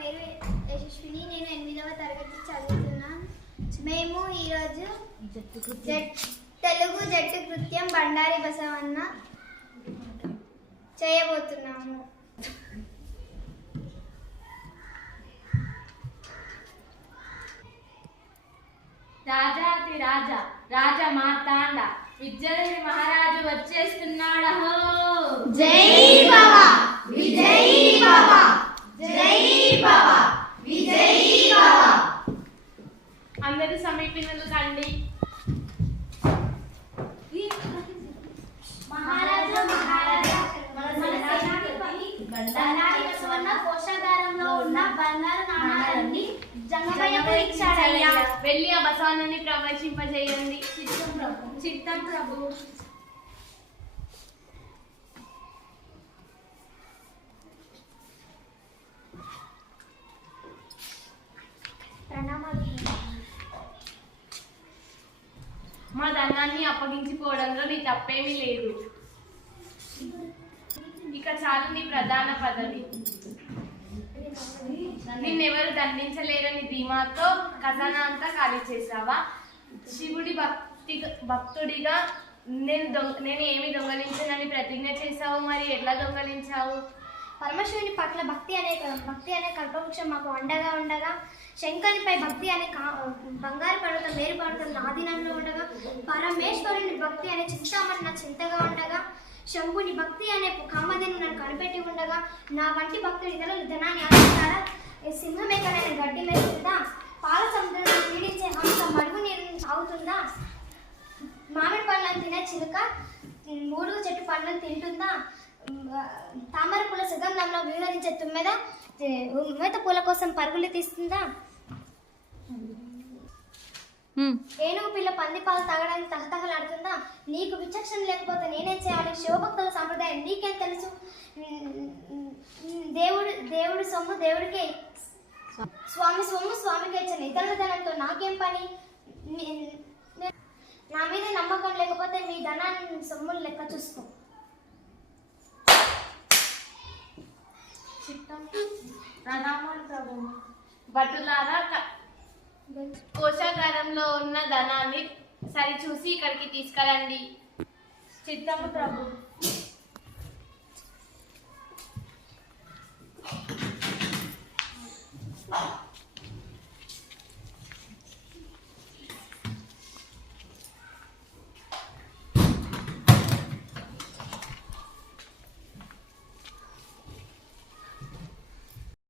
పేరు యశస్విని. నేను 8వ తరగతి చదువుతున్నాను. మేము ఈరోజు తెలుగు జట్టు కృత్యం బండారి బసవన్న చేయబోతున్నాము. రాజాతి రాజా రాజ మార్తాండ విద్యాధరి మహారాజు వచ్చేస్తున్నాడు. జై భవ విజయీ భవ, జై భవ విజయీ భవ. అందరూ సమీపినులు కండి. మహారాజా మన సేనాధిపతి బండారి బసవన్న కోశాగారంలో ఉన్న బంగారు నాణాలన్నీ జంగమయ్యకు ఇచ్చాడయ్యా. వెళ్ళి ఆ బసవన్నని ప్రవేశింపజేయండి. చిత్తం ప్రభు. ప్రణామాలు. మా ధనాన్ని అప్పగించిపోవడంలో నీ తప్పేమీ లేదు. ఇక చాలు నీ ప్రధాన పదవి. నిన్నెవరు దండించలేరని ధీమాతో ఖజానా అంతా ఖాళీ చేసావా? శివుడి భక్తుడిగా నేను ఏమి దొంగలించనని ప్రతిజ్ఞ చేశావు. మరి ఎట్లా దొంగలించావు? పరమశివుని పట్ల భక్తి అనే కల్పవృక్షం మాకు అండగా ఉండగా, శంకరునిపై భక్తి అనే బంగారు పర్వతం మేరు పర్వతం నా ఆధీనంలో ఉండగా, పరమేశ్వరుని భక్తి అనే చింతామణి నా చింతగా ఉండగా, శంభుని భక్తి అనే కామధేను నన్ను కనిపెట్టి ఉండగా, నా వంటి భక్తులు ఇతరులు ధనాన్ని ఆశిస్తారా? సింహమేకనైన గడ్డి మేస్తుందా? పాల సముద్రాన్ని పీడించే హంస మడుగు నీరు తాగుతుందా? మామిడి పండ్లను తినే చిలుక 3 చెట్టు పండ్లను తింటుందా? తామర పూల సుగంధంలో విహరించే తుమ్మెద ఉమ్మెత పూల కోసం పరుగులు తీస్తుందా? ఏనుగు పిల్ల పంది పాలు తాగడానికి తహతహలాడుతుందా? నీకు విచక్షణ లేకపోతే నేనేం చేయాలి? శివభక్తుల సంప్రదాయం నీకేం తెలుసు? దేవుడు సొమ్ము దేవుడికే, స్వామి సొమ్ము స్వామికి ఇచ్చిన ఇతరుల ధనంతో నాకేం పని? నా మీద నమ్మకం లేకపోతే మీ ధనాన్ని సొమ్ములు లెక్క చూసుకో. భటులారా, కోశాగారంలో ఉన్న ధనాన్ని సరిచూసి ఇక్కడికి తీసుకురండి. చిత్తము ప్రభు.